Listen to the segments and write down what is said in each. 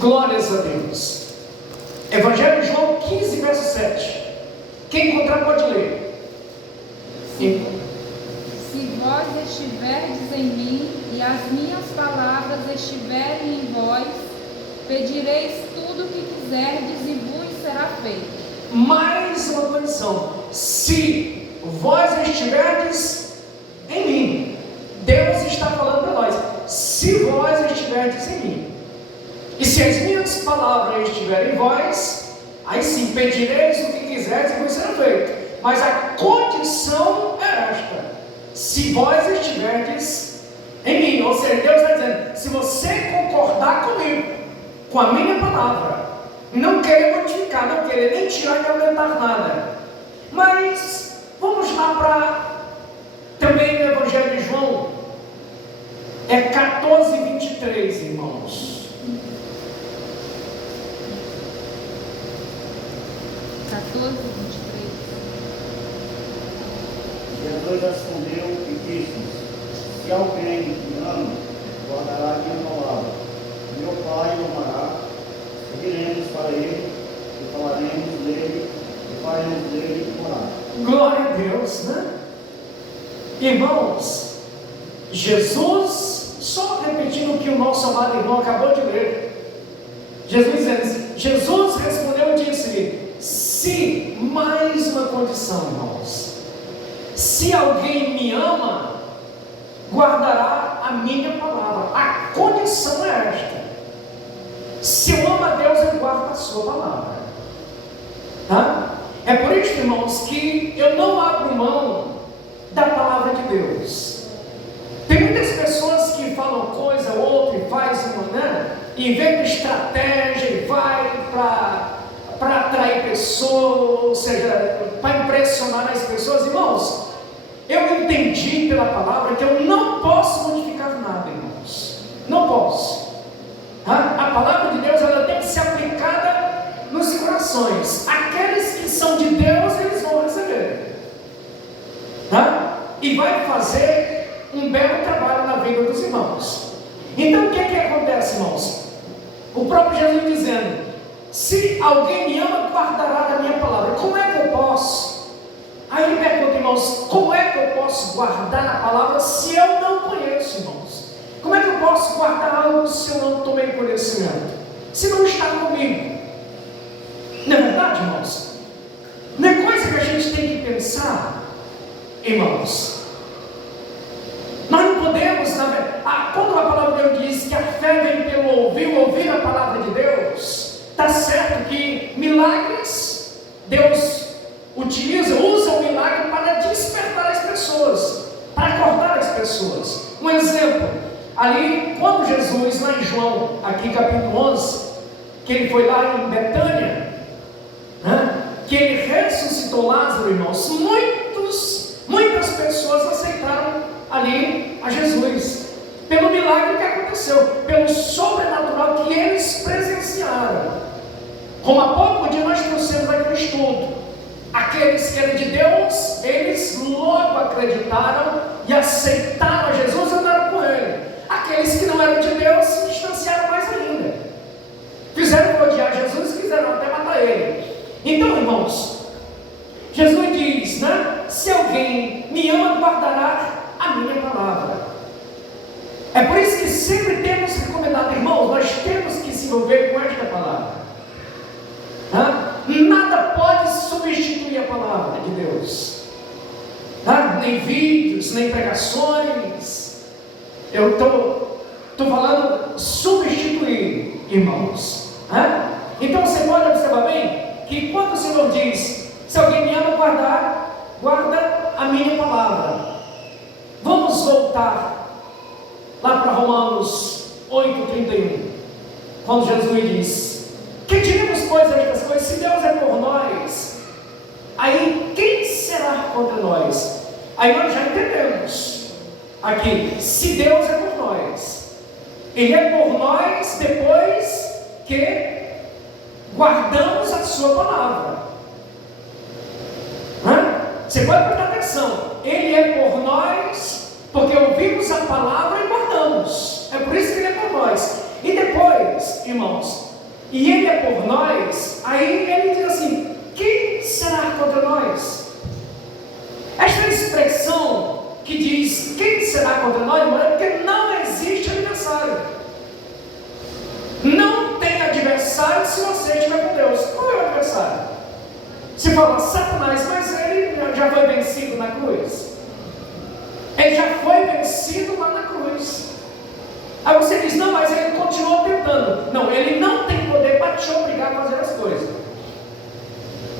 Glórias a Deus. Evangelho de João 15, verso 7. Quem encontrar pode ler. Se vós estiverdes em mim e as minhas palavras estiverem em vós, pedireis tudo o que quiserdes e vos será feito. Mais uma condição: se vós estiverdes em mim. Deus está falando para nós: se vós estiverdes em mim, e se as minhas palavras estiverem em vós, aí sim, pedireis o que quiserdes e vos será feito. Mas a condição é esta: se vós estiverdes em mim. Ou seja, Deus está dizendo: se você concordar comigo, com a minha palavra, não querer modificar, não querer nem tirar nem aumentar nada. Mas vamos lá para também no Evangelho de João, é 14, 23, irmãos. 14, 23. Jesus respondeu e disse: se alguém me ama, guardará a minha palavra. Meu Pai o amará, viremos para ele, e falaremos dele, e faremos dele morar. Glória a Deus, né? Irmãos, Jesus, só repetindo o que o nosso amado irmão acabou de ler, Jesus respondeu e disse-lhe: se, mais uma condição, irmãos, se alguém me ama, guardará a minha palavra. A condição é esta: se eu amo a Deus, eu guardo a sua palavra. Tá? É por isso, irmãos, que eu não abro mão da palavra de Deus. Tem muitas pessoas que falam coisa ou outra e faz uma, né? Inventa estratégia e vai para atrair pessoas, ou seja, para impressionar as pessoas. Irmãos, eu entendi pela palavra que eu não posso modificar nada, irmãos. Não posso. A palavra de Deus, ela tem que ser aplicada nos corações. Aqueles que são de Deus, eles vão receber. E vai fazer um belo trabalho na vida dos irmãos. Então o que acontece, irmãos? O próprio Jesus dizendo: se alguém me ama, guardará da minha palavra. Como é que eu posso? Aí ele pergunta, irmãos, como é que eu posso guardar a palavra se eu não conheço, irmãos? Como é que eu posso guardar algo se eu não tomei conhecimento? Se não está comigo? Não é verdade, irmãos? Não é coisa que a gente tem que pensar, irmãos? Nós não podemos, quando a palavra de Deus diz que a fé vem pelo ouvir a palavra de Deus, está certo que milagres, Deus usa o milagre para despertar as pessoas, para acordar as pessoas. Um exemplo, ali, quando Jesus, lá em João, aqui capítulo 11, que ele foi lá em Betânia, que ele ressuscitou Lázaro, irmãos, muitas pessoas aceitaram ali a Jesus, pelo milagre que aconteceu, pelo sobrenatural que eles presenciaram. Como há pouco dia nós trouxemos aqui no estudo, aqueles que eram de Deus, eles logo acreditaram e aceitaram a Jesus e andaram com ele. Aqueles que não eram de Deus se distanciaram mais ainda, fizeram odiar Jesus e quiseram até matar ele. Então, irmãos, Jesus diz, se alguém me ama, guardará a minha palavra. É por isso que sempre temos recomendado, irmãos, nós temos que se envolver com esta palavra. Nada pode substituir a palavra de Deus, nem vídeos, nem pregações. Eu estou falando substituir, irmãos. Então você pode observar bem que quando o Senhor diz: se alguém me ama, guarda a minha palavra. Vamos voltar lá para Romanos 8:31, quando Jesus diz: que diremos, pois, estas coisas? Se Deus é por nós, aí quem será contra nós? Aí nós já entendemos aqui, se Deus é por nós, Ele é por nós depois que guardamos a sua palavra. Você pode prestar atenção, Ele é por nós porque ouvimos a palavra e guardamos. É por isso que Ele é por nós. E depois, irmãos, e Ele é por nós, aí Ele diz assim: quem será contra nós? Esta expressão que diz quem será contra nós, irmão, é porque não existe adversário. Não tem adversário se você estiver com Deus. Qual é o adversário? Se fala Satanás, mas ele já foi vencido na cruz. Ele já foi vencido lá na cruz. Aí você diz: não, mas ele continua tentando. Não, ele não tem poder para te obrigar a fazer as coisas.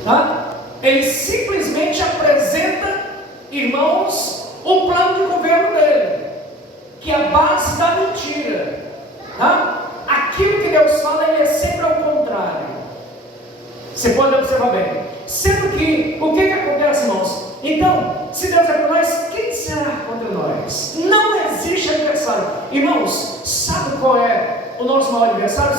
Tá? Ele simplesmente apresenta, irmãos, o plano de governo dele, que é a base da mentira. Tá? Aquilo que Deus fala, ele é sempre ao contrário. Você pode observar bem. Sendo que, o que acontece, irmãos? Então, se Deus é por nós, quem será contra nós? Não existe adversário. Irmãos, sabe qual é o nosso maior adversário?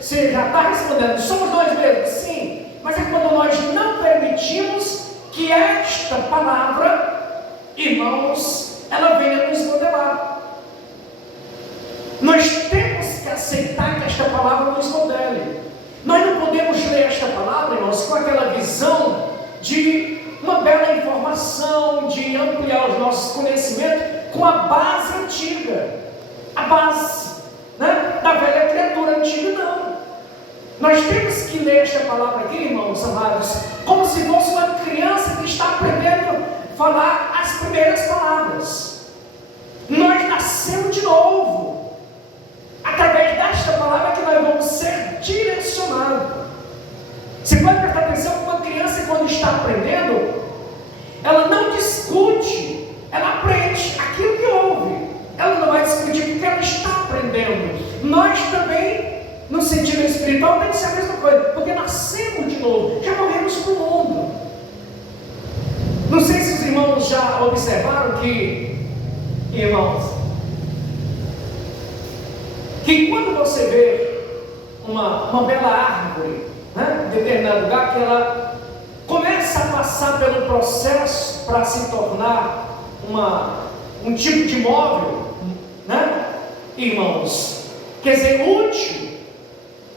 Você já está respondendo: somos nós mesmos. Sim, mas é quando nós não permitimos que esta palavra, irmãos, ela venha nos modelar. Nós temos que aceitar que esta palavra nos modele. Nós não podemos ler esta palavra, irmãos, com aquela visão de uma bela informação, de ampliar os nossos conhecimentos com a base antiga, a base, né, da velha criatura antiga. Não. Nós temos que ler esta palavra aqui, irmãos amados, como se fosse uma criança que está aprendendo a falar as primeiras palavras. Nós nascemos de novo. Através desta palavra que nós vamos ser direcionados. Você pode prestar atenção que uma criança, quando está aprendendo, ela não discute, ela aprende aquilo que ouve. Ela não vai discutir porque ela está aprendendo. Nós também, no sentido espiritual, tem que ser a mesma coisa, porque nascemos de novo, já morremos para o mundo. Não sei se os irmãos já observaram que, irmãos, que quando você vê uma bela árvore, né, em determinado lugar, que ela começa a passar pelo processo para se tornar um tipo de móvel, né, irmãos, quer dizer, útil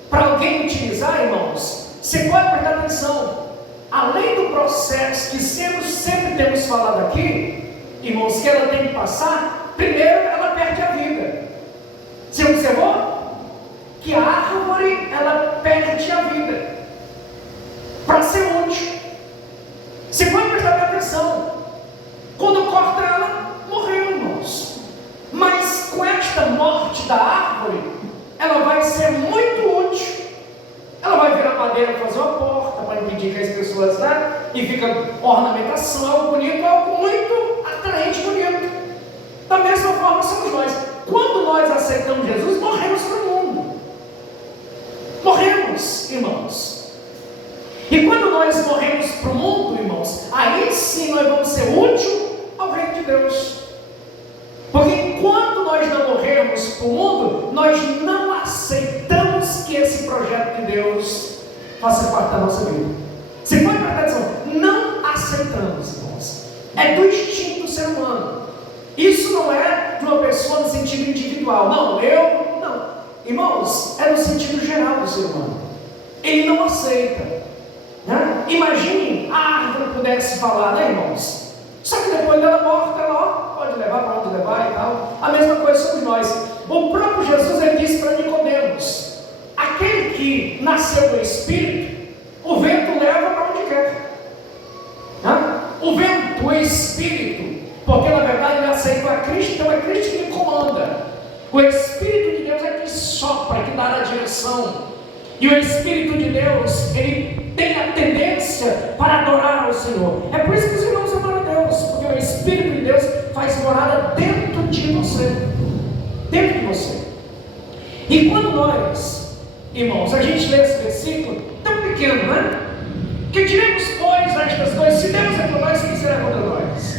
para alguém utilizar, irmãos. Você pode prestar atenção, além do processo que sempre temos falado aqui, irmãos, que ela tem que passar, primeiro ela perde a vida. Você observou? Que a árvore, ela perde a vida para ser útil. Você pode prestar atenção. Quando corta ela, morreu, irmãos. Mas com esta morte da árvore, ela vai ser muito útil. Ela vai virar madeira para fazer uma porta, para impedir que as pessoas, né? E fica ornamentação, algo bonito, algo muito atraente, bonito. Da mesma forma somos nós. Quando nós aceitamos Jesus, morremos para o mundo. Morremos, irmãos. E quando nós morremos para o mundo, irmãos, aí sim nós vamos ser úteis ao reino de Deus. Porque enquanto nós não morrermos para o mundo, nós não aceitamos que esse projeto de Deus faça parte da nossa vida. Você pode prestar atenção? Não aceitamos, irmãos. É do instinto do ser humano. Isso não é de uma pessoa no sentido individual. Não. Irmãos, é no sentido geral do ser humano. Ele não aceita, né? Imagine a árvore pudesse falar, né, irmãos? Só que depois dela morta, ela pode levar para onde levar e tal. A mesma coisa somos nós. O próprio Jesus, ele disse para Nicodemos: aquele que nasceu do Espírito, o vento leva para onde quer. Né? O vento, o Espírito, porque na verdade ele aceitou a Cristo, então é Cristo que comanda. O Espírito de Deus é que sopra, que dá a direção. E o Espírito de Deus, ele tem a tendência para adorar ao Senhor. É por isso que os irmãos adoram a Deus, porque o Espírito de Deus faz morada dentro de você. Dentro de você. E quando nós, irmãos, a gente lê esse versículo tão pequeno, né? Que diremos, pois, a estas coisas: se Deus é por nós, quem será contra nós?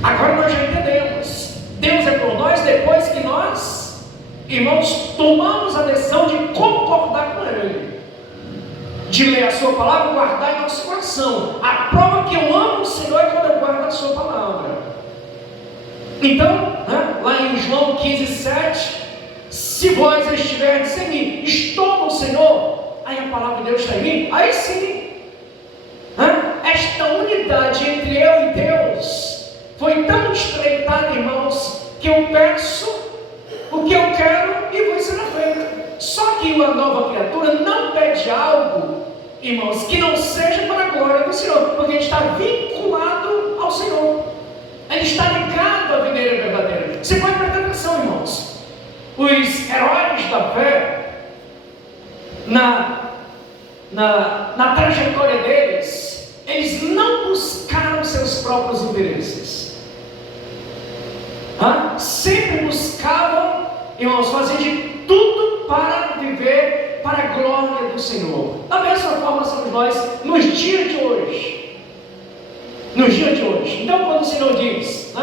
Agora nós já entendemos. Deus é por nós depois que nós, irmãos, tomamos a decisão de concordar com Ele, de ler a Sua palavra e guardar em nosso coração. A prova que eu amo o Senhor é quando eu guardo a Sua palavra. Então, né, lá em João 15:7, se vós estiverdes em mim, estou no palavra de Deus está aí, aí sim, esta unidade entre eu e Deus foi tão estreitada, irmãos, que eu peço o que eu quero e vou ser feito. Só que uma nova criatura não pede algo, irmãos, que não seja para a glória do Senhor, porque ele está vinculado ao Senhor, ele está ligado à videira verdadeira. Você pode prestar atenção, irmãos, os heróis da fé, na trajetória deles, eles não buscaram seus próprios interesses, sempre buscavam, irmãos, fazer de tudo para viver para a glória do Senhor. Da mesma forma somos nós nos dias de hoje. Nos dias de hoje. Então, quando o Senhor diz,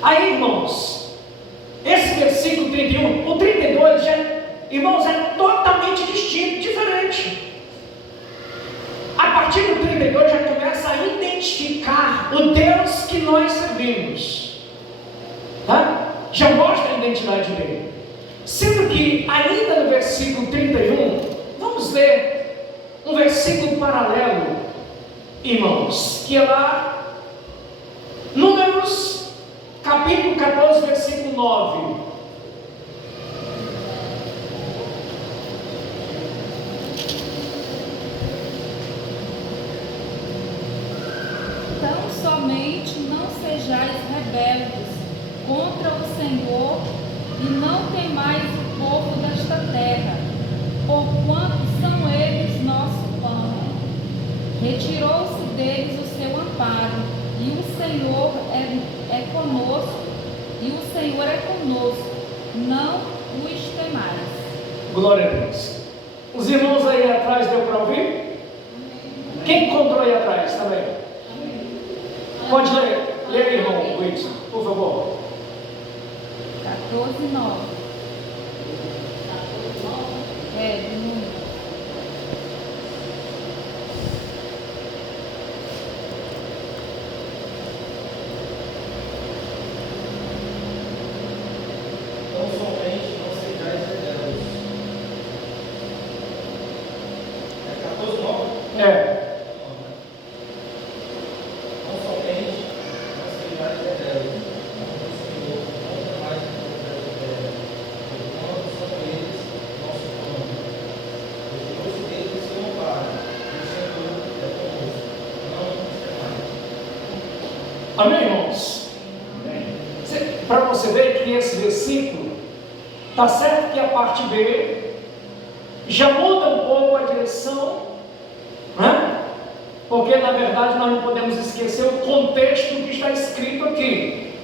aí, irmãos, esse versículo 31, o 32, irmãos, é totalmente distinto, diferente. A partir do 32 já começa a identificar o Deus que nós servimos, já mostra a identidade dele. Sendo que ainda no versículo 31, vamos ler um versículo paralelo, irmãos, que é lá, Números, capítulo 14, versículo 9. Tão somente não sejais rebeldes contra o Senhor, e não temais o povo desta terra, porquanto são eles nosso pão. Retirou-se deles o seu amparo, e o Senhor é conosco, não os temais. Glória a Deus. Os irmãos aí atrás, deu para ouvir? Quem encontrou aí atrás também? Pode ler, irmão Wilson, por favor. 14:9. De Números. Tão somente não sejais rebeldes. 14:9? Tão somente não sejais rebeldes contra o Senhor, não temais o povo desta terra, porquanto são eles nosso pão. Retirou-se deles o seu amparo, e o Senhor é conosco, não os temais. Amém, irmãos? Para você ver que esse versículo, está certo que a parte B já muda um pouco a direção, porque na verdade nós não podemos esquecer o contexto que está escrito aqui,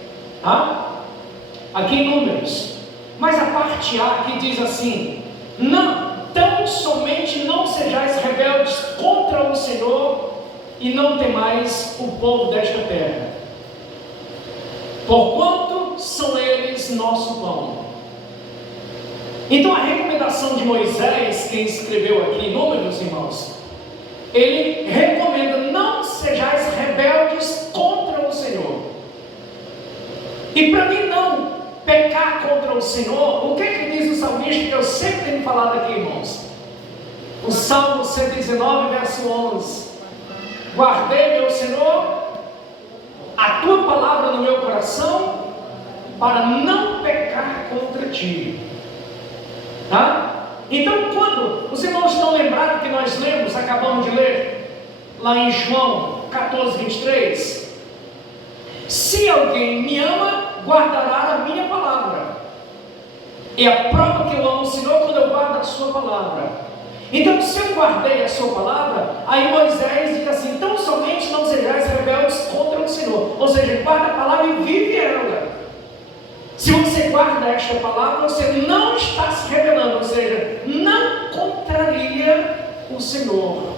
aqui em Números. Mas a parte A que diz assim: não, tão somente não sejais rebeldes contra o Senhor, e não temais o povo desta terra, porquanto são eles nosso pão. Então a recomendação de Moisés, quem escreveu aqui em Números, irmãos, ele recomenda: não sejais rebeldes contra o Senhor. E para mim não pecar contra o Senhor, o que diz o salmista, que eu sempre tenho falado aqui, irmãos? O Salmo 119, verso 11: guardei, meu Senhor, a tua palavra no meu coração, para não pecar contra ti. Então, quando os irmãos estão lembrados que nós lemos, acabamos de ler, lá em João 14, 23, se alguém me ama, guardará a minha palavra. É a prova que eu amo o Senhor, quando eu guardo a sua palavra. Então, se eu guardei a sua palavra, aí Moisés diz assim: então somente não sejais rebeldes contra o Senhor. Ou seja, guarda a palavra e vive ela. Se você guarda esta palavra, você não está se rebelando, ou seja, não contraria o Senhor.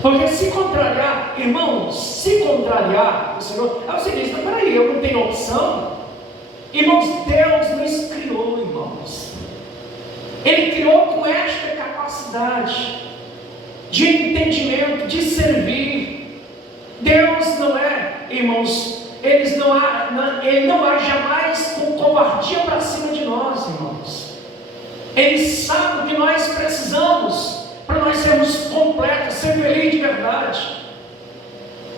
Porque se contrariar, irmãos, se contrariar o Senhor, aí você diz: mas peraí, eu não tenho opção. Irmãos, Deus nos criou, irmãos. Ele criou com esta capacidade de entendimento, de servir. Deus não é, irmãos, Ele não há jamais com covardia para cima de nós, irmãos. Ele sabe o que nós precisamos para nós sermos completos, ser felizes de verdade.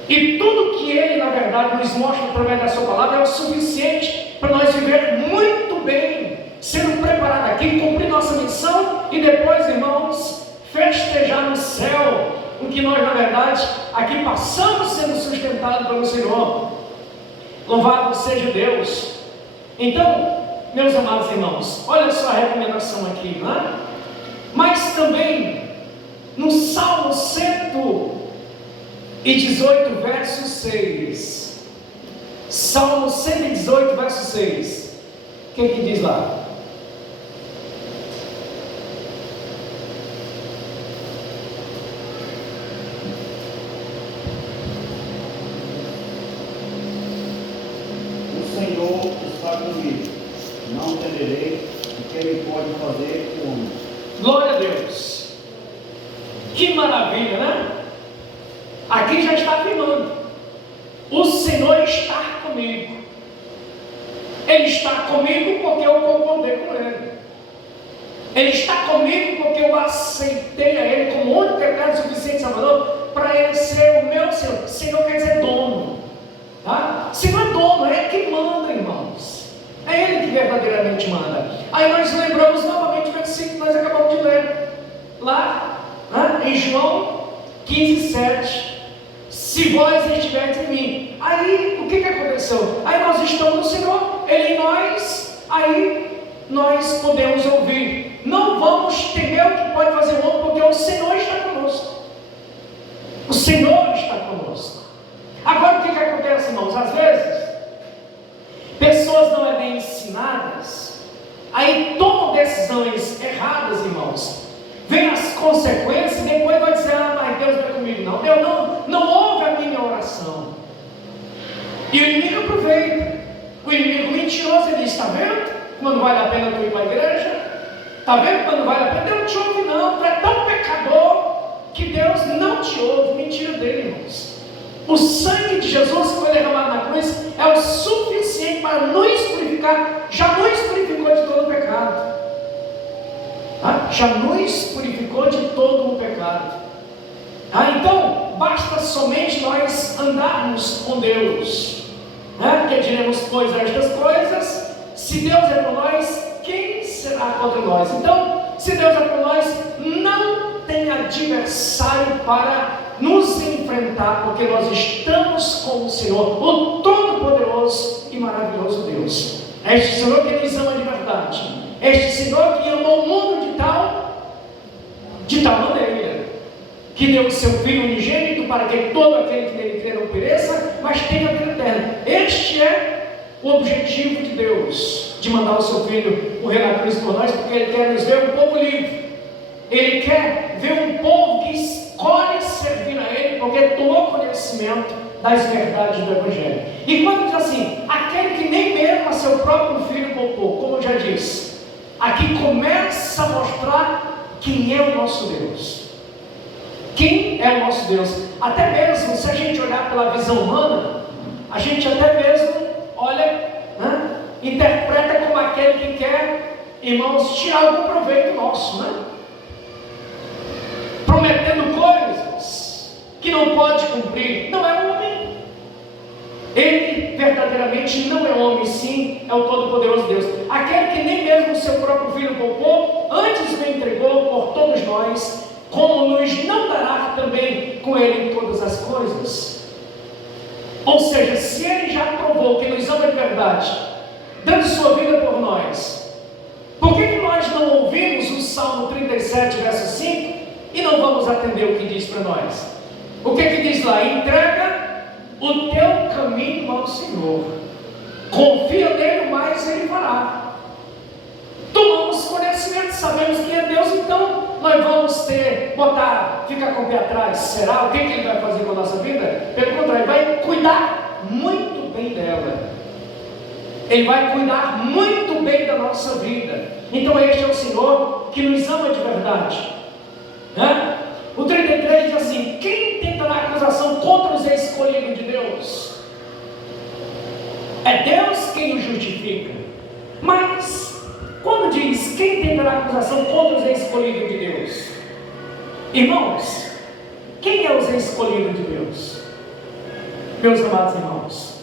E tudo que Ele, na verdade, nos mostra através da Sua palavra é o suficiente para nós viver muito bem, sendo preparados aqui, cumprir nossa missão e depois, irmãos, festejar no céu o que nós, na verdade, aqui passamos sendo sustentados pelo Senhor. Louvado seja Deus. Então, meus amados irmãos, olha só a recomendação aqui, não é? Mas também, no Salmo 118, verso 6. Salmo 118, verso 6. O que diz lá? O Senhor está comigo, não temerei o que Ele pode fazer com o homem. Glória a Deus. Que maravilha, né? Aqui já está afirmando: o Senhor está comigo. Ele está comigo porque eu concordei com Ele. Ele está comigo porque eu aceitei a Ele como único, eterno, suficiente Salvador, para Ele ser o meu Senhor. Senhor quer dizer dono, tá? Senhor é dono, é Ele que manda, irmãos. É Ele que verdadeiramente manda. Aí nós lembramos novamente o versículo que nós acabamos de ler lá, né? Em João 15, 7. Se vós estiverdes em mim. Aí, o que aconteceu? Aí nós estamos no Senhor, Ele em nós, aí nós podemos ouvir. Não vamos temer o que pode fazer o homem, porque o Senhor está conosco. O Senhor está conosco. Agora, o que acontece, irmãos? Às vezes, pessoas não é bem ensinadas, aí tomam decisões erradas, irmãos. Vem as consequências e depois vai dizer: ah, mas Deus não é comigo não. Deus não ouve a minha oração. E o inimigo aproveita. O inimigo mentiroso, ele diz: está vendo quando vale a pena tu ir para a igreja? Está vendo quando vale a pena? Deus não te ouve não. Tu é tão pecador que Deus não te ouve. Mentira dele, irmãos. O sangue de Jesus que foi derramado na cruz é o suficiente para nos purificar. Já nos purificou de todo o pecado. Já nos purificou de todo o pecado. Então, basta somente nós andarmos com Deus, porque diremos: pois estas coisas, se Deus é por nós, quem será contra nós? Então, se Deus é por nós, não tem adversário para nos enfrentar, porque nós estamos com o Senhor, o Todo-Poderoso e maravilhoso Deus. É este Senhor que nos ama de verdade. Este Senhor que amou o mundo de tal maneira, que deu o seu Filho unigênito para que todo aquele que nele crê não pereça, mas tenha a vida eterna. Este é o objetivo de Deus, de mandar o seu Filho morrer na cruz por nós, porque Ele quer nos ver um povo livre. Ele quer ver um povo que escolhe servir a Ele, porque tomou conhecimento das verdades do Evangelho. E quando diz assim: aquele que nem mesmo a seu próprio Filho poupou, como eu já disse, aqui começa a mostrar quem é o nosso Deus. Quem é o nosso Deus? Até mesmo, se a gente olhar pela visão humana, a gente até mesmo olha, interpreta como aquele que quer, irmãos, tirar algum proveito nosso, prometendo coisas que não pode cumprir. Não é homem. Ele verdadeiramente não é homem, sim, é o Todo-Poderoso Deus. Aquele que nem mesmo o seu próprio Filho poupou, antes o entregou por todos nós, como nos não dará também com Ele todas as coisas? Ou seja, se Ele já provou que nos ama de verdade, dando sua vida por nós, por que nós não ouvimos o Salmo 37, verso 5, e não vamos atender o que diz para nós? O que diz lá? Entrega o teu caminho ao Senhor, confia nele, mas Ele fará. Tomamos conhecimento, sabemos que é Deus, então nós vamos ficar com o pé atrás. Será? O que Ele vai fazer com a nossa vida? Pelo contrário, Ele vai cuidar muito bem dela. Ele vai cuidar muito bem da nossa vida. Então este é o Senhor que nos ama de verdade. O 33 diz assim: quem tentará acusação contra os escolhidos de Deus? É Deus quem o justifica. Mas Quando diz quem tentará acusação contra os escolhidos de Deus? Irmãos, quem é os escolhidos de Deus? Meus amados irmãos,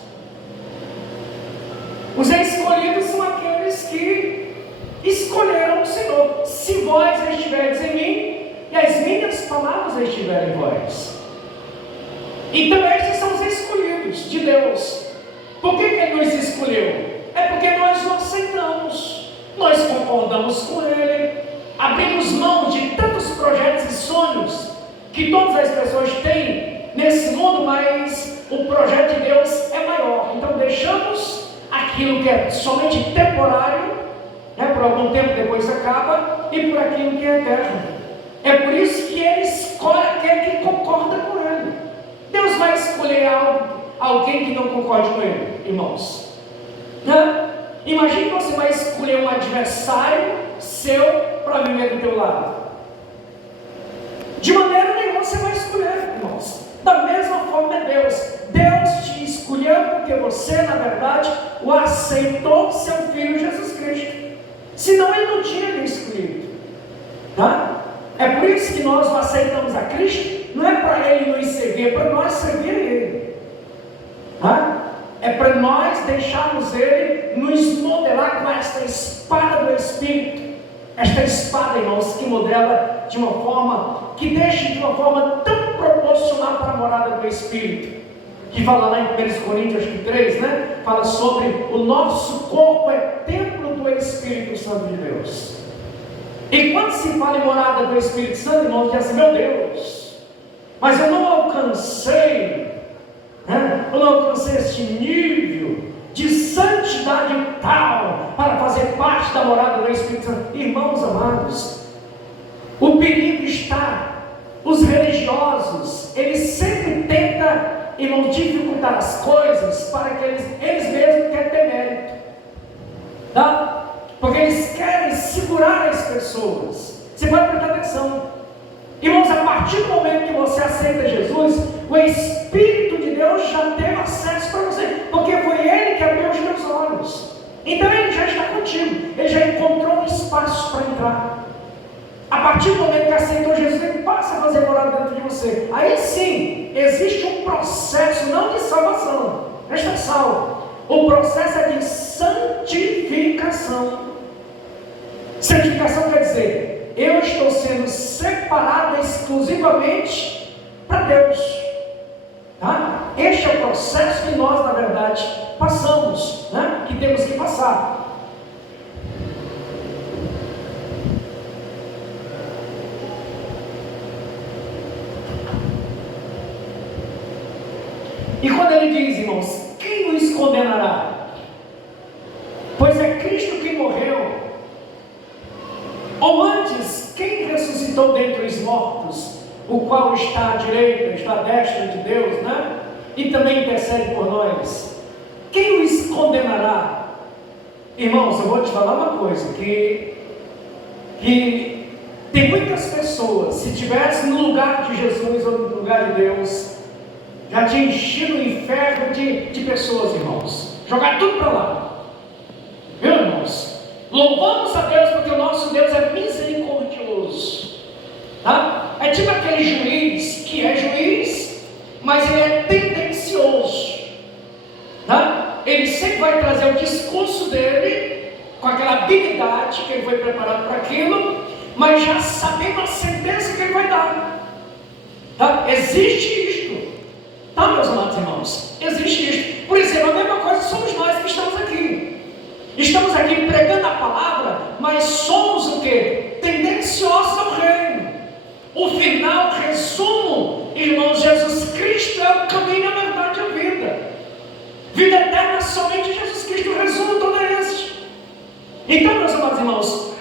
os escolhidos são aqueles que escolheram o Senhor. Se vós estiverdes em mim e as minhas palavras estiverem em vós. Então esses são os escolhidos de Deus. Por que Ele nos escolheu? É porque nós o aceitamos, nós concordamos com Ele, abrimos mão de tantos projetos e sonhos que todas as pessoas têm nesse mundo, mas o projeto de Deus é maior. Então deixamos aquilo que é somente temporário, por algum tempo depois acaba, e por aquilo que é eterno. É por isso que Ele escolhe aquele que concorda com Ele. Deus vai escolher alguém que não concorde com Ele, irmãos. Imagine que você vai escolher um adversário seu para viver do teu lado. De maneira nenhuma você vai escolher, irmãos. Da mesma forma é Deus. Deus te escolheu porque você, na verdade, o aceitou, seu Filho Jesus Cristo. Senão Ele não tinha lhe escolhido. É por isso que nós o aceitamos a Cristo. Não é para Ele nos servir, é para nós servir a Ele. É para nós deixarmos Ele nos modelar com esta espada do Espírito. Esta espada, irmãos, que modela de uma forma, que deixa de uma forma tão proporcional para a morada do Espírito. Que fala lá em 1 Coríntios 3, fala sobre o nosso corpo é templo do Espírito Santo de Deus. E quando se fala em morada do Espírito Santo, irmãos, diz assim: meu Deus, mas eu não alcancei este nível de santidade tal para fazer parte da morada do Espírito Santo. Irmãos amados, o perigo está, os religiosos, eles sempre tentam, irmãos, dificultar as coisas para que eles mesmos querem ter mérito, porque eles querem segurar as pessoas. Você pode prestar atenção, irmãos, a partir do momento que você aceita Jesus, o Espírito de Deus já tem acesso para você, porque foi Ele que abriu os teus olhos. Então Ele já está contigo, Ele já encontrou um espaço para entrar. A partir do momento que aceitou Jesus, Ele passa a fazer morada dentro de você. Aí sim, existe um processo, não de salvação, está salvo. O processo é de santificação. Santificação quer dizer, eu estou sendo separado exclusivamente para Deus. Este é o processo que nós, na verdade, passamos, que temos que passar. E quando Ele diz, irmãos, quem nos condenará? Pois é Cristo quem morreu. Ou antes, quem ressuscitou dentre os mortos, o qual está à direita, está à destra de Deus, e também intercede por nós. Quem os condenará? Irmãos, eu vou te falar uma coisa, que tem muitas pessoas, se estivesse no lugar de Jesus ou no lugar de Deus, já tinha enchido o inferno de pessoas, irmãos, jogar tudo para lá. Viu, irmãos? Louvamos a Deus porque o nosso Deus é misericordioso. É tipo aquele juiz que é juiz, mas ele é tendencioso. Ele sempre vai trazer o discurso dele, com aquela habilidade que ele foi preparado para aquilo, mas já sabendo a sentença que ele vai dar. Existe isto, meus amados irmãos? Existe isto. Por exemplo, a mesma coisa somos nós que estamos aqui. Estamos aqui pregando a palavra, mas somos o quê? Tendenciosos ao reino. O final, resumo, irmãos, Jesus Cristo é o caminho, a verdade e a vida. Vida eterna, somente Jesus Cristo, o resumo todo é este. Então, meus amados irmãos,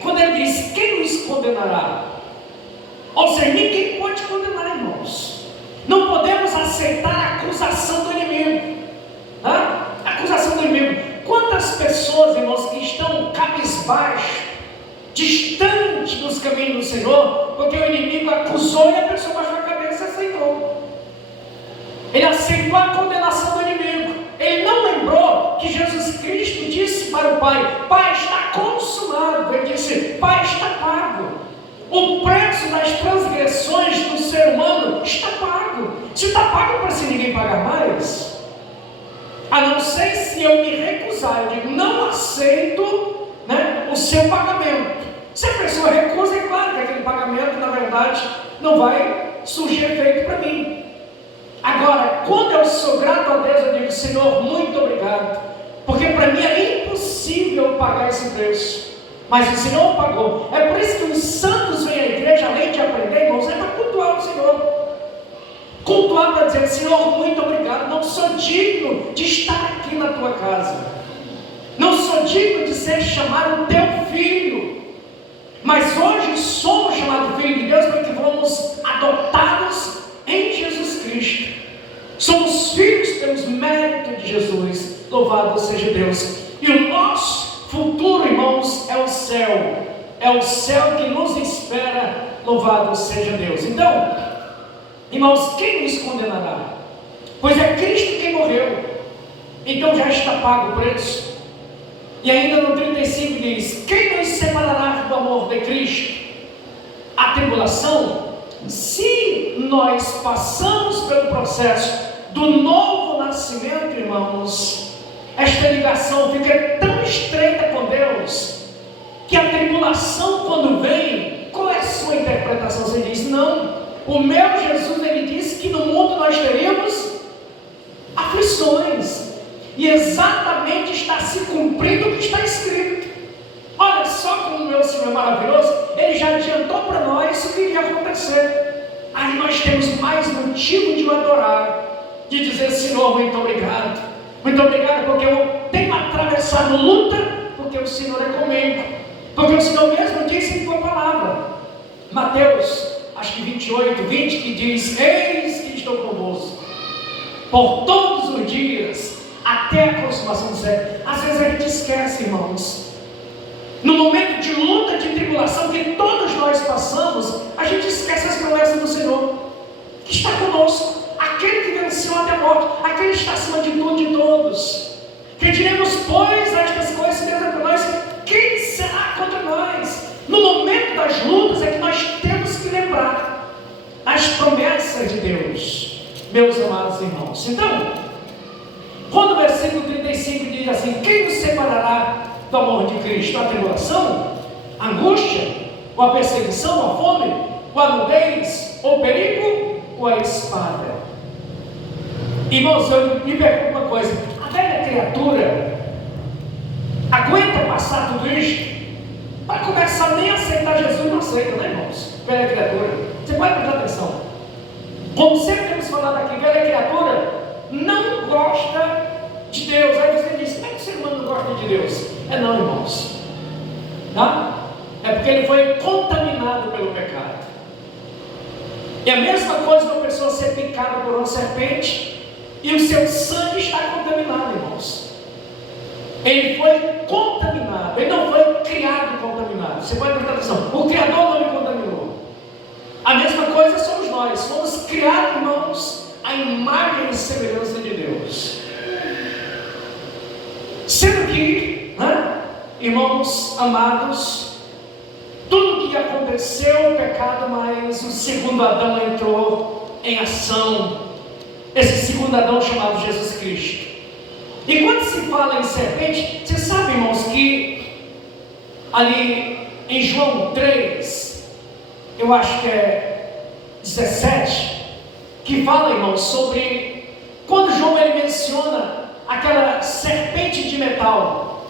quando Ele diz, quem nos condenará? Ou seja, ninguém pode condenar, irmãos. Não podemos aceitar a acusação do inimigo. Acusação do inimigo. Quantas pessoas, irmãos, que estão cabisbaixo, distante dos caminhos do Senhor, porque o inimigo acusou e a pessoa baixou a cabeça e aceitou. Ele aceitou a condenação do inimigo. Ele não lembrou que Jesus Cristo disse para o Pai: Pai, está consumado. consumado. Ele disse: Pai, está pago. O preço das transgressões do ser humano está pago. Se está pago, para se ninguém pagar mais. A não ser se eu me recusar, eu digo: não aceito, né, o seu pagamento. Se a pessoa recusa, é claro que aquele pagamento, na verdade, não vai surgir efeito para mim. Agora, quando eu sou grato a Deus, eu digo: Senhor, muito obrigado, porque para mim é impossível pagar esse preço, mas o Senhor pagou. É por isso que os santos vêm à igreja, além de aprender, irmãos, é para cultuar o Senhor. Cultuar para dizer: Senhor, muito obrigado, não sou digno de estar aqui na tua casa, não sou digno de ser chamado teu filho, mas hoje somos chamados filho de Deus porque fomos adotados em Jesus Cristo. Somos filhos pelos méritos de Jesus. Louvado seja Deus. E o nosso futuro, irmãos, é o céu. É o céu que nos espera. Louvado seja Deus. Então, irmãos, quem nos condenará? Pois é Cristo quem morreu. Então já está pago o preço. E ainda no 35 diz: quem nos separará do amor de Cristo? A tribulação? Se nós passamos pelo processo do novo nascimento, irmãos, esta ligação fica tão estreita com Deus, que a tribulação, quando vem, qual é a sua interpretação? Você diz: não, o meu Jesus, ele disse que no mundo nós teríamos aflições, e exatamente está se cumprindo o que está escrito. Olha só como o meu Senhor é maravilhoso, ele já adiantou para nós o que iria acontecer. Aí nós temos mais motivo de o adorar, de dizer: Senhor, muito obrigado porque eu tenho atravessado luta, porque o Senhor é comigo, porque o Senhor mesmo disse em tua palavra, Mateus, acho que 28, 20, que diz: eis que estou convosco por todos os dias, até a consumação do século. Às vezes a gente esquece, irmãos, no momento de luta, de tribulação que todos nós passamos, a gente esquece as promessas do Senhor, que está conosco, aquele que venceu até a morte, aquele que está acima de tudo e de todos. Que diremos, pois, estas coisas, se Deus é por nós, quem será contra nós? No momento das lutas é que nós temos que lembrar as promessas de Deus, meus amados irmãos. Então, quando o versículo 35 diz assim: quem nos separará do amor de Cristo? A tribulação, a angústia, ou a perseguição, ou a fome, ou a nudez, ou o perigo, ou a espada? Irmãos, eu me pergunto uma coisa: a velha criatura aguenta passar tudo isto? Para começar, nem aceitar Jesus não aceita, né, irmãos? Velha criatura, você pode prestar atenção. Como sempre temos falado aqui, velha criatura não gosta de Deus. Aí você diz: como é que o ser humano não gosta de Deus? Não, irmãos, tá? É porque ele foi contaminado pelo pecado. É a mesma coisa uma pessoa ser picada por uma serpente e o seu sangue está contaminado, irmãos. Ele foi contaminado, ele não foi criado contaminado. Você pode prestar atenção: o Criador não lhe contaminou. A mesma coisa somos nós, fomos criados, irmãos, à imagem e semelhança de Deus. Sendo que, irmãos amados, tudo que aconteceu, o pecado, mas o segundo Adão entrou em ação. Esse segundo Adão chamado Jesus Cristo. E quando se fala em serpente, vocês sabem, irmãos, que ali em João 3, eu acho que é 17, que fala, irmãos, sobre quando João ele menciona aquela serpente de metal,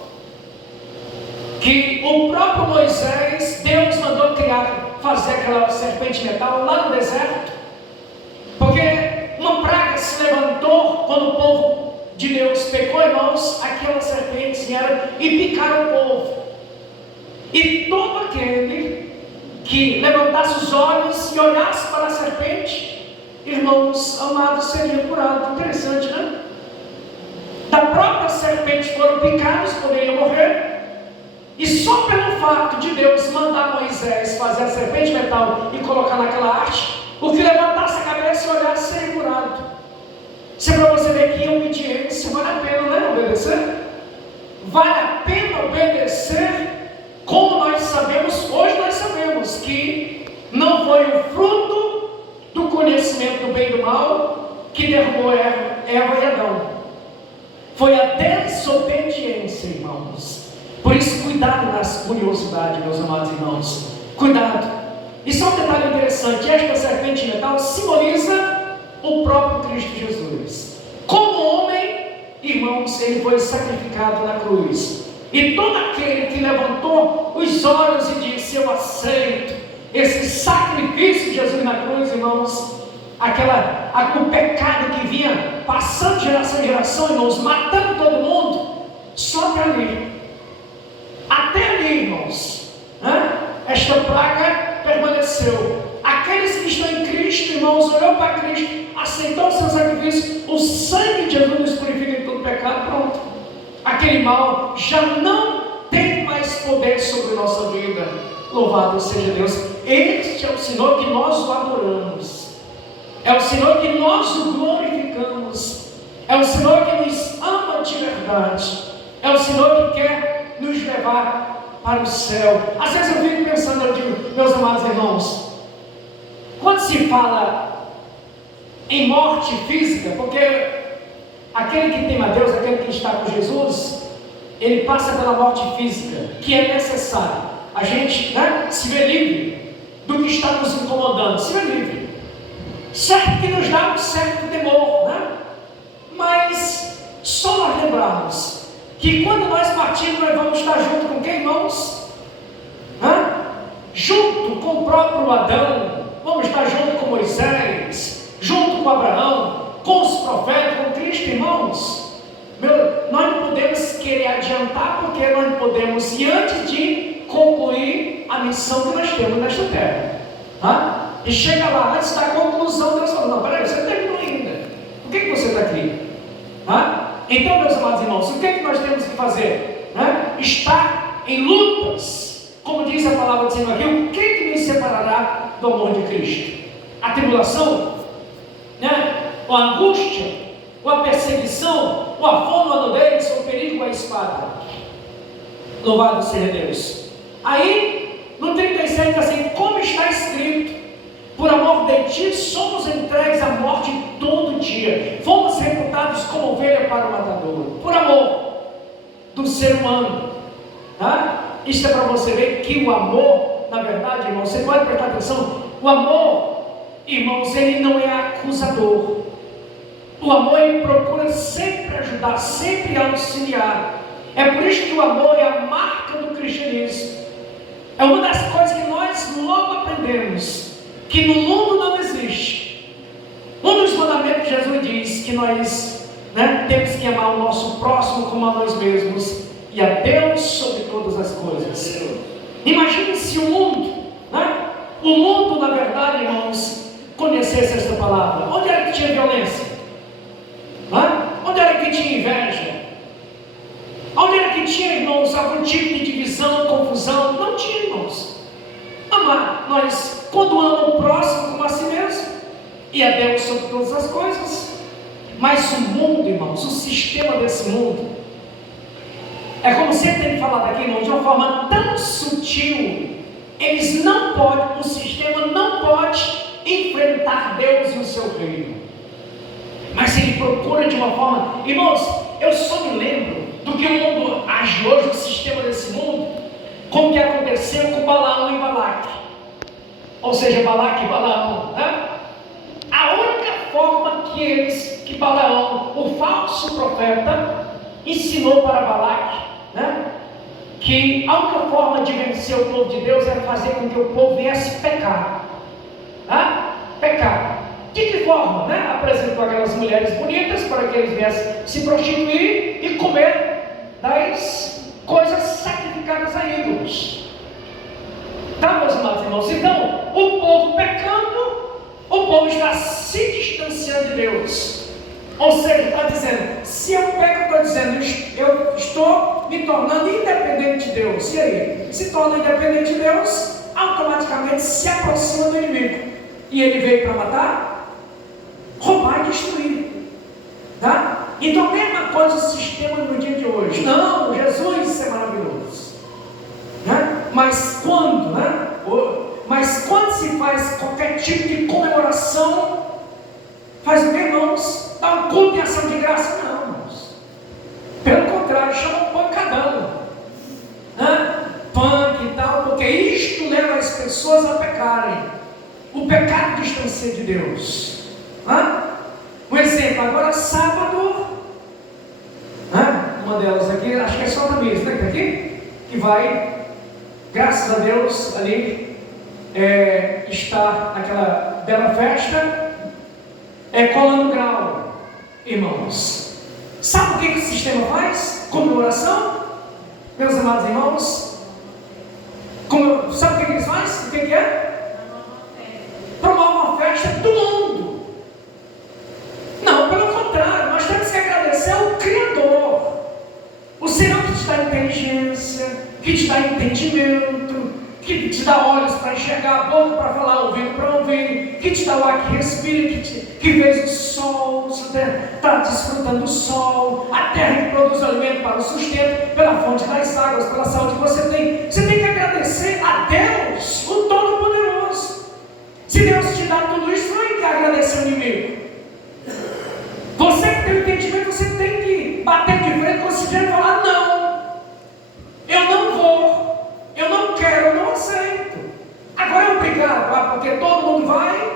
que o próprio Moisés, Deus mandou criar, fazer aquela serpente de metal lá no deserto, porque uma praga se levantou quando o povo de Deus pecou, irmãos, aquelas serpentes vieram e picaram o povo. E todo aquele que levantasse os olhos e olhasse para a serpente, irmãos amados, seria curado. Interessante, né? Da própria serpente foram picados, poderiam morrer. E só pelo fato de Deus mandar Moisés fazer a serpente de metal e colocar naquela haste, o que levantasse a cabeça e olhasse seria curado. Isso é para você ver que em obediência vale a pena, né, obedecer? Vale a pena obedecer Como nós sabemos, hoje nós sabemos que não foi o fruto do conhecimento do bem e do mal que derrubou Eva e Adão. Foi a desobediência, irmãos. Por isso, cuidado nas curiosidades, meus amados irmãos. Cuidado. E só um detalhe interessante: esta serpente de metal simboliza o próprio Cristo Jesus. Como homem, irmãos, ele foi sacrificado na cruz. E todo aquele que levantou os olhos e disse: eu aceito esse sacrifício de Jesus na cruz, irmãos, o pecado que vinha passando de geração em geração, irmãos, matando todo mundo, só até ali. Até ali, irmãos, né? Esta praga permaneceu. Aqueles que estão em Cristo, irmãos, olhou para Cristo, aceitou o seu sacrifício, o sangue de Jesus nos purifica de todo pecado, pronto. Aquele mal já não tem mais poder sobre nossa vida. Louvado seja Deus. Este é o Senhor que nós o adoramos, é o Senhor que nós o glorificamos, é o Senhor que nos ama de verdade, é o Senhor que quer nos levar para o céu. Às vezes eu fico pensando, eu digo, meus amados irmãos, quando se fala em morte física, porque aquele que tem a Deus, aquele que está com Jesus, ele passa pela morte física, que é necessário. A gente, né, se vê livre do que está nos incomodando, se vê livre. Certo que nos dá um certo temor, né? Mas só nós lembrarmos que quando nós partirmos, nós vamos estar junto com quem, irmãos? Junto com o próprio Adão, vamos estar junto com Moisés, junto com Abraão, com os profetas, com Cristo, irmãos. Nós não podemos querer adiantar, porque nós não podemos ir antes de concluir a missão que nós temos nesta terra. E chega lá, antes da conclusão, Deus fala: não, peraí, você não terminou ainda. Por que você está aqui? Então, meus amados irmãos, o que é que nós temos que fazer? Estar em lutas, como diz a palavra do Senhor aqui. O que é que nos separará do amor de Cristo? A tribulação? Ou a angústia? Ou a perseguição? Ou a fome, ou a nudez? Ou o perigo, ou a espada? Louvado seja Deus. Aí, no 37 está assim: como está escrito, por amor de ti somos entregues à morte todo dia, fomos reputados como ovelha para o matador. Por amor do ser humano. Isso é para você ver que o amor, na verdade, irmão, você pode prestar atenção, o amor, irmãos, ele não é acusador. O amor, ele procura sempre ajudar, sempre auxiliar. É por isso que o amor é a marca do cristianismo. É uma das coisas que nós logo aprendemos, que no mundo não existe. Um dos mandamentos que Jesus diz que nós temos que amar o nosso próximo como a nós mesmos, e a Deus sobre todas as coisas. Imagine se o mundo, o mundo, na verdade, irmãos, conhecesse esta palavra. Onde era que tinha violência? Onde era que tinha inveja? Onde era que tinha, irmãos, algum tipo de divisão, confusão? Não tinha, irmãos. Amar, nós, quando amamos o próximo como a si mesmo, e a Deus sobre todas as coisas. Mas o mundo, irmãos, o sistema desse mundo, é como sempre tem falado aqui, irmãos, de uma forma tão sutil. Eles não podem, o sistema não pode enfrentar Deus e o seu reino. Mas ele procura de uma forma, irmãos, eu só me lembro do que o mundo age hoje, o sistema desse mundo, como que aconteceu com Balaão e Balaque. Ou seja, Balaque e Balaão. A única forma que Balaão, o falso profeta, ensinou para Balaque, que a única forma de vencer o povo de Deus era fazer com que o povo viesse pecar. Pecar. De que forma? Apresentou aquelas mulheres bonitas para que eles viessem se prostituir e comer das coisas sacrificadas a ídolos. Meus amados irmãos? Então, o povo pecando, o povo está se distanciando de Deus. Ou seja, está dizendo: se eu peco, estou dizendo, eu estou me tornando independente de Deus. E aí? Se torna independente de Deus, automaticamente se aproxima do inimigo. E ele veio para matar, roubar e destruir. Então, a mesma coisa o sistema no dia de hoje. Não, Jesus é maravilhoso. Mas quando, né? Mas quando se faz qualquer tipo de comemoração, faz o que, irmãos? Dá um culto em ação de graça? Não, irmãos. Pelo contrário, chama um pancadão, punk e tal, porque isto leva as pessoas a pecarem. O pecado distancia de Deus. Um exemplo, agora sábado, uma delas aqui, acho que é só a Tamires, né, que está aqui, que vai, graças a Deus, ali, estar naquela bela festa, colando grau, irmãos. Sabe o que o sistema faz? Comemoração, meus amados irmãos? Sabe o que eles fazem? O que é? Promove uma festa do mundo. Não, pelo contrário, nós temos que agradecer ao Criador, o Senhor que te dá inteligência, que te dá entendimento, que te dá olhos para enxergar, a boca para falar, ouvido para ouvir, que te dá o ar que respira, que fez o sol, você está desfrutando do sol, a terra que produz alimento para o sustento, pela fonte das águas, pela saúde que você tem. Você tem que agradecer a Deus, o Todo-Poderoso. Se Deus te dá tudo isso, não é que agradecer o inimigo. Você que tem o entendimento, você tem que bater de frente com esse dinheiro e falar: não, eu não vou, eu não quero, eu não aceito. Agora é obrigado, porque todo mundo vai,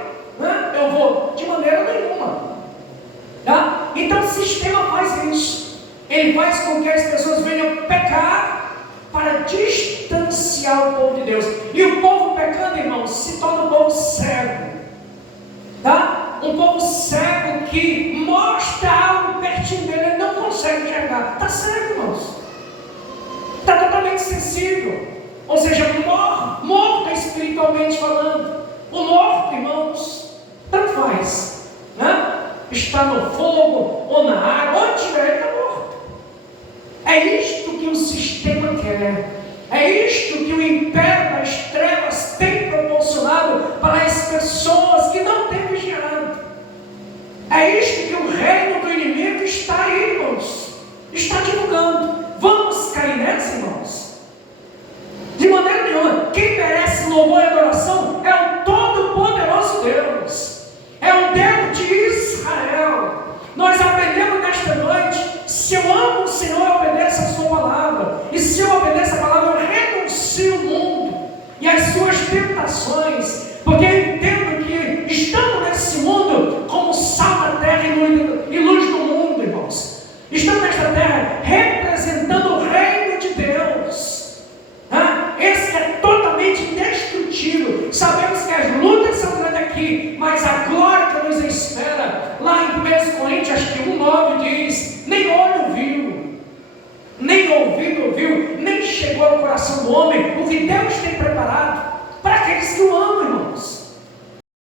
eu vou, de maneira nenhuma. Tá? Então o sistema faz isso. Ele faz com que as pessoas venham pecar para distanciar o povo de Deus. E o povo pecando, irmãos, se torna um povo cego. Tá? Um povo cego que mostra algo pertinho dele, ele não consegue enxergar. Está cego, irmãos. Está totalmente sensível. Ou seja, morto espiritualmente falando. O morto, irmãos, tanto faz, né? Está no fogo ou na água, onde estiver, ele está morto. É isto que o sistema quer. É isto que o império das trevas tem proporcionado para as pessoas que não têm vigiado. É isto que o reino do inimigo está aí, irmãos. Está divulgando. Vamos cair nessa, irmãos? De maneira nenhuma. Quem merece louvor e adoração é o Todo-Poderoso Deus. É o Deus de Israel. Nós aprendemos nesta noite: se eu amo o Senhor, eu obedeço a sua palavra. E se eu obedeço a palavra, eu renuncio o mundo e as suas tentações. Porque eu entendo que estamos nesse mundo como sal da terra e luz do mundo, irmãos. Estamos nesta terra representando o reino de Deus. Esse que é totalmente indestrutível. Sabemos que as lutas são grandes aqui, mas a glória que nos espera lá em 1 Coríntios, acho que